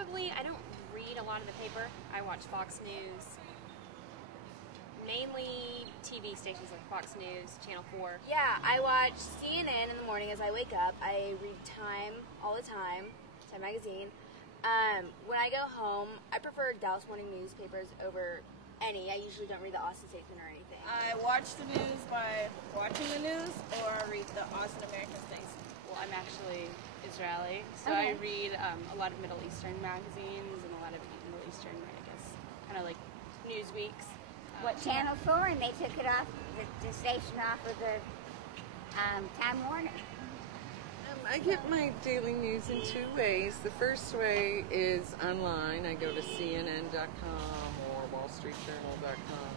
Probably, I don't read a lot of the paper. I watch Fox News, mainly TV stations like Fox News, Channel 4. Yeah, I watch CNN in the morning as I wake up. I read Time all the time, Time magazine. When I go home, I prefer Dallas Morning newspapers over any. I usually don't read the Austin Statesman or anything. I watch the news by watching the news, or I read the Austin American Statesman. Well, I'm actually Israeli, so Okay. I read a lot of Middle Eastern magazines and a lot of Middle Eastern, I guess, kind of like Newsweeks. What, Channel 4, and they took it off, the station off of the Time Warner. I get my daily news in two ways. The first way is online. I go to CNN.com or WallStreetJournal.com.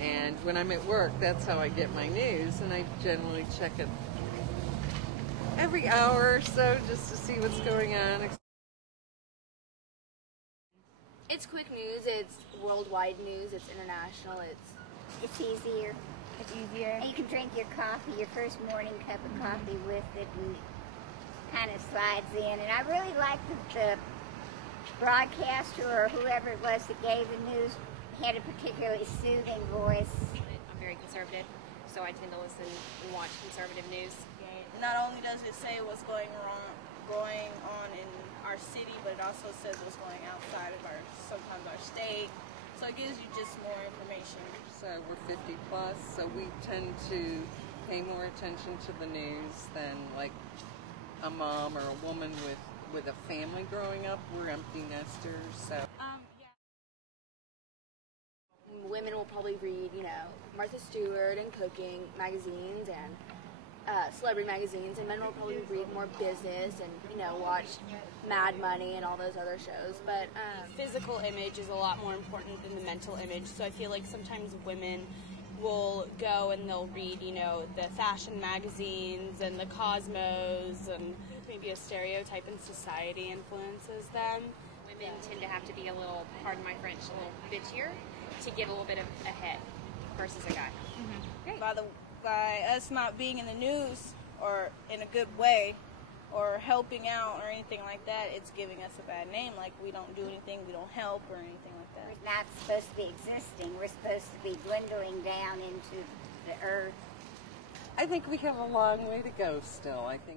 And when I'm at work, that's how I get my news. And I generally check it every hour or so just to see what's going on. It's quick news, it's worldwide news, it's international, It's easier. It's easier. And you can drink your coffee, your first morning cup of coffee with it, and kind of slides in. And I really like the broadcaster or whoever it was that gave the news had a particularly soothing voice. I'm very conservative, so I tend to listen and watch conservative news. Not only does it say what's going on in our city, but it also says what's going outside of sometimes our state. So it gives you just more information. So we're 50 plus, so we tend to pay more attention to the news than like a mom or a woman with a family growing up. We're empty nesters, so. Women will probably read, Martha Stewart and cooking magazines and celebrity magazines, and men will probably read more business and, watch Mad Money and all those other shows. But Physical image is a lot more important than the mental image, so I feel like sometimes women will go and they'll read, the fashion magazines and the Cosmos, and maybe a stereotype in society influences them. Women tend to have to be a little, pardon my French, a little bitchier to get a little bit ahead versus a guy. Mm-hmm. By us not being in the news or in a good way or helping out or anything like that, it's giving us a bad name, like we don't do anything, we don't help or anything like that. We're not supposed to be existing. We're supposed to be dwindling down into the earth. I think we have a long way to go still. I think